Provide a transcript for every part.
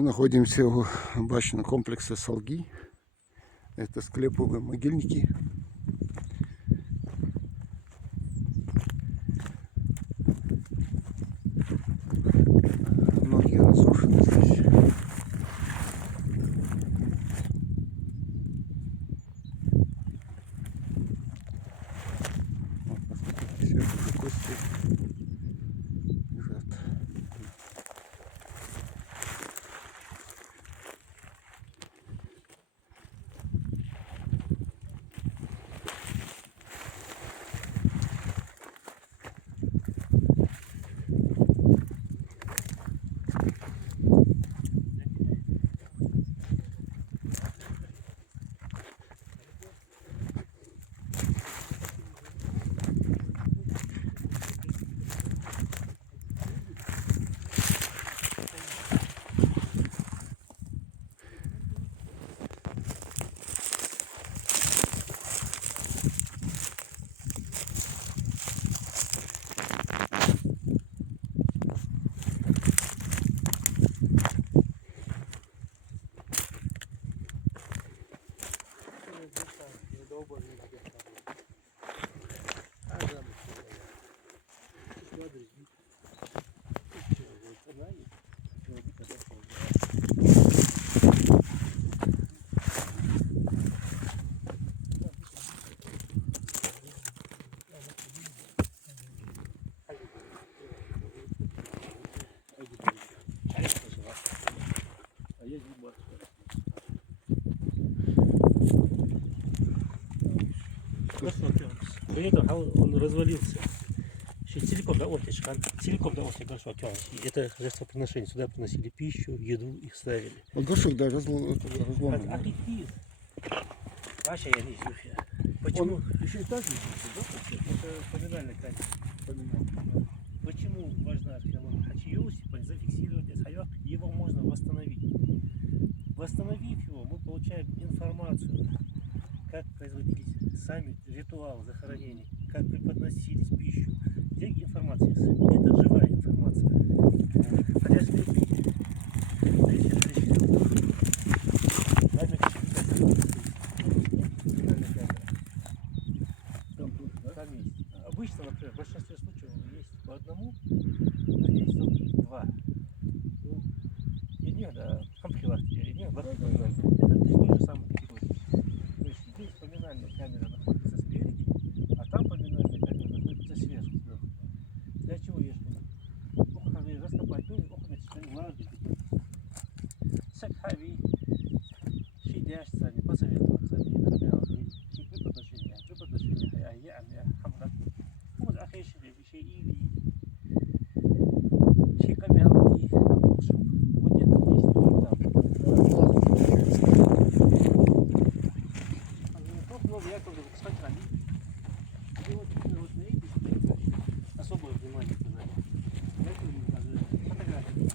Мы находимся у башенного комплекса Салги. Это склеповые могильники. Многие разрушены здесь. Вот, посмотрите, сверху уже кости лежат. Он развалился. Еще целиком, да, вот целиком, да, вот горшок. Это жертвоприношение. Сюда приносили пищу, еду, их ставили. Вот горшок, да, разломан. Почему? Еще и так же, да? Это поминальный камень. Почему важно археология? Хочу зафиксировать этот его можно восстановить. Восстановив его, мы получаем информацию, как производились сами ритуалы захоронений, как преподносились пищу. Где информация? Это живая информация. Хотя там есть. Обычно, например, в большинстве случаев есть по одному, а здесь два. Ну, единых, да, комплектации, единых, это той же самой категории. То есть здесь поминальная камера находится спереди, а там поминальная камера находится сверху. Для чего есть поминальная? Раскопать, ну, около влажный. Сакхави, шидяш, сами, посоветовать, сами, преподношение, я, хамдак. Вот, ахеши, шей или, шей камелки, вот это есть, там. И вот на эти особое внимание сказать. Фотографии.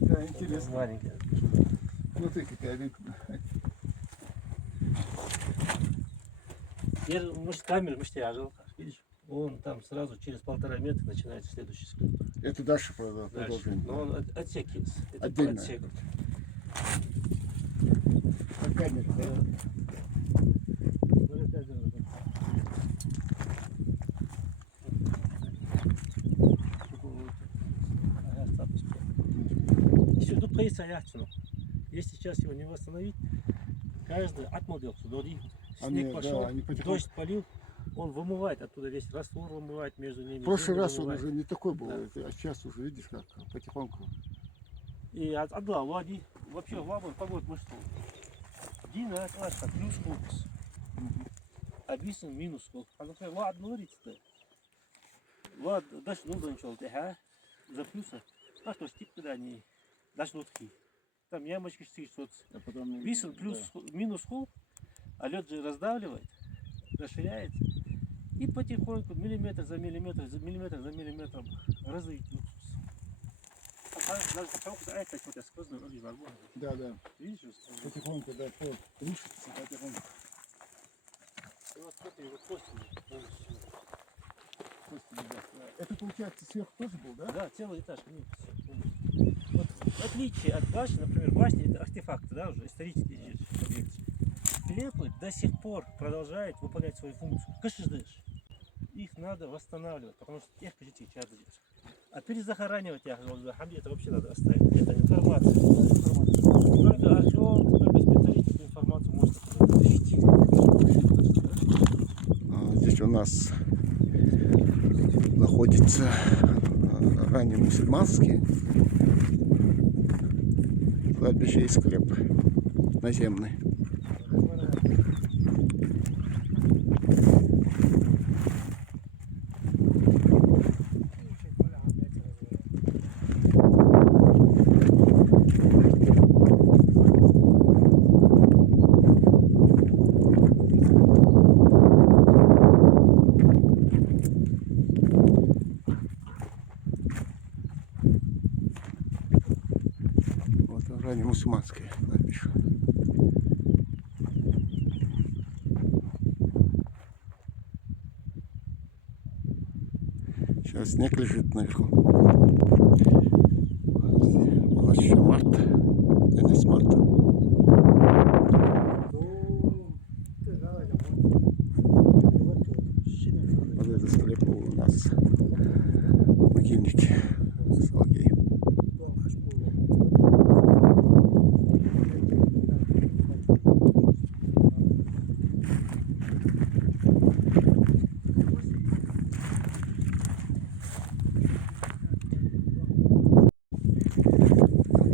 Да, интересно. Маленькая. Смотри, какая рыбка. Может, камера, может, я жил, видишь? Он там сразу через 1,5 метра начинается следующий склеп. Это дальше продолжение. Но он отсек есть. Это Отдельно. отсек. Камера, да? Еще тут появится яхтину. Если сейчас его не восстановить, каждый отмолвил, снег пошел, да, дождь полил, он вымывает оттуда весь раствор, вымывает между ними. В прошлый раз вымывает. он уже не такой был, Да. а сейчас уже видишь как потихоньку. И отдал Влади, вообще Влади погода мы что? Дина, это плюс фокус. Объяснил минус фокус. А например, Влад говорит-то. Влад, дальше нужно ничего, за плюса. А что, стик туда не, даже нутки. Там ямочки 400. Висен плюс, да. Минус холл, а лед же раздавливает, расширяется. И потихоньку, миллиметр за миллиметром, разовить уксус. Даже пока это вот я сквозную ноги могу. Да, да. Видишь? Потихоньку, да, рушится потихоньку. И вот смотри, вот кости полностью. Это получается сверху тоже был, да? Да, целый этаж вниз. Вот, в отличие от башни, например, башня это артефакты, да, уже исторические объекты. Склепы до сих пор продолжают выполнять свою функцию. Кашишдыш. Их надо восстанавливать, потому что тех жителей часто здесь. А перезахоранивать их, это вообще надо оставить. Это информация. Только археолог, только специалист эту информацию может оттуда вытащить. Здесь у нас находится раннемусульманский кладбище и склеп наземный. Вот раннемусульманское кладбище. Сейчас снег лежит наверху. У нас еще март, конец марта. Вот это склеп у нас могильники Соловей.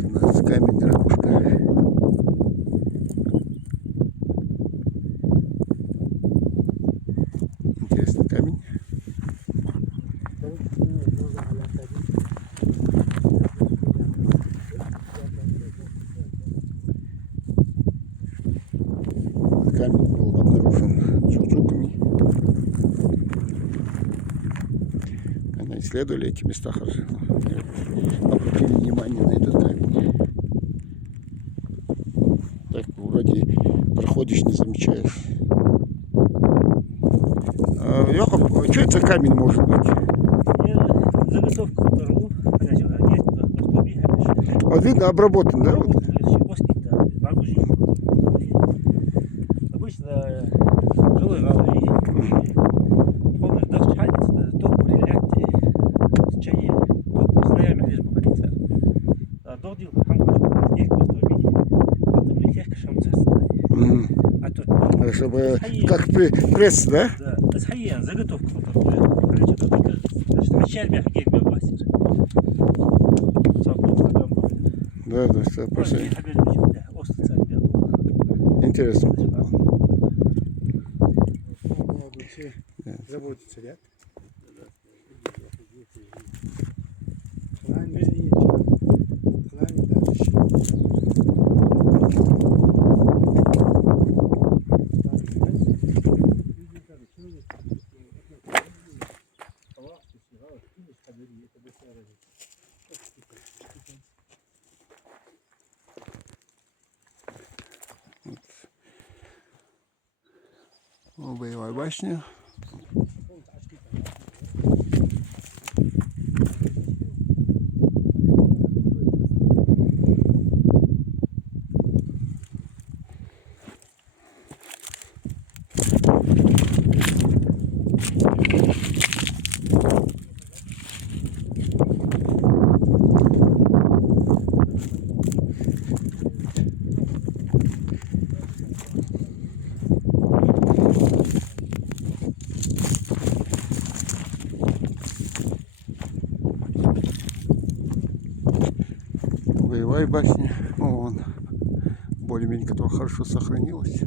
Вот у нас камень ракушка. Интересный камень. Камень был обнаружен джурджуками. Когда исследовали эти места, хорошо обратили внимание на этот камень. Так вроде проходишь, не замечаешь. Яков, что это за камень может быть? Заготовка второго, Вот видно, обработан, да? Вот? Обычно жилой голови, полных дохчанец, ток приляти, с чае, ток постоянно лишь походиться. Додил, хамгаш, здесь поставить, а то блихех шамца стали. А то, Чтобы как пресс, да? да, это хайян, заготовка второго, значит, мечаль бях гейк бабасир. Да, да, все, просто интересно. Заботиться, да? Боевая башня. Боевая башня. Вон, более-менее, которая хорошо сохранилась.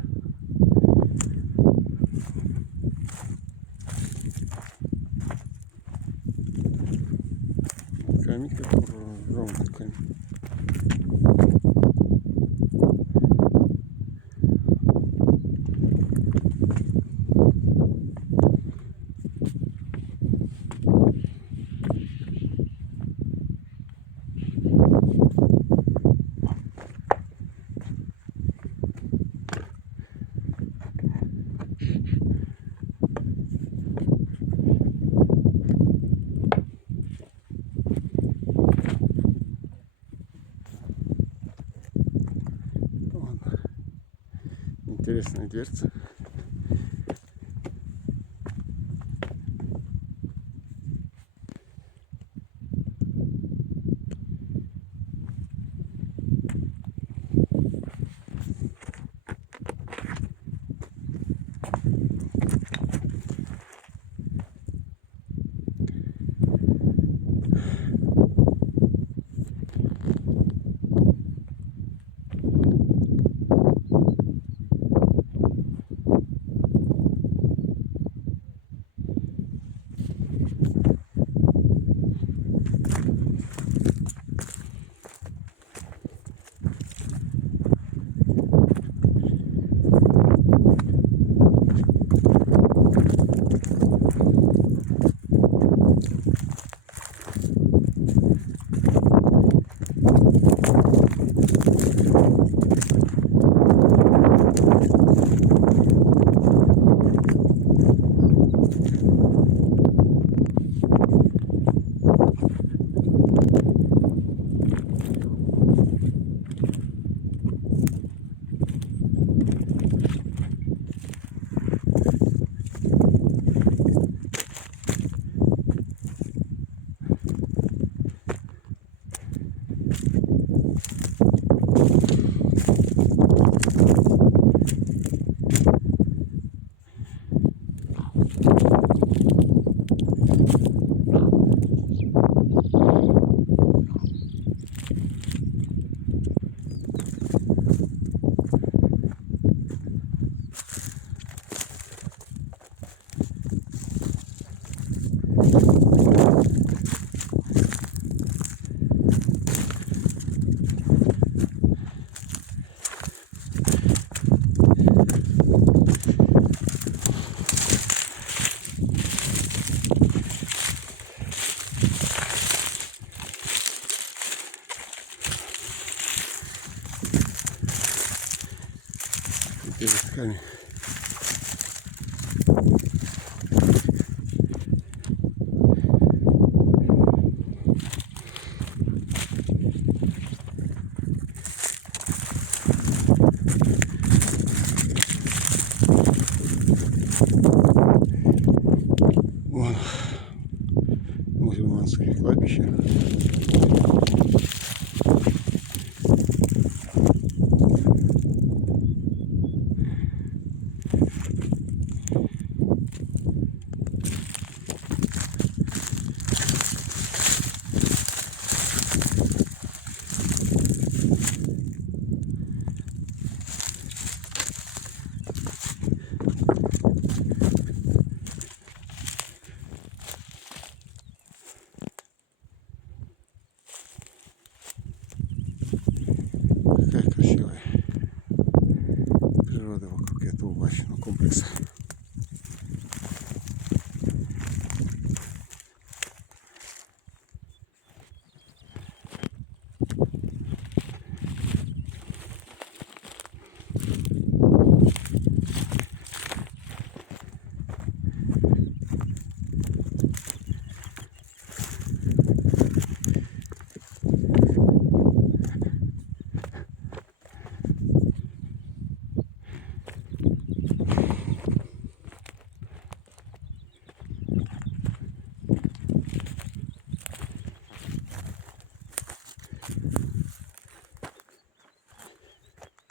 Камень, который ровный камень. Интересная дверца. Камень. Вон мусульманское кладбище. Какая красивая природа вокруг этого башенного комплекса.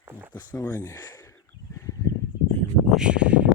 Вот основание боевой башни.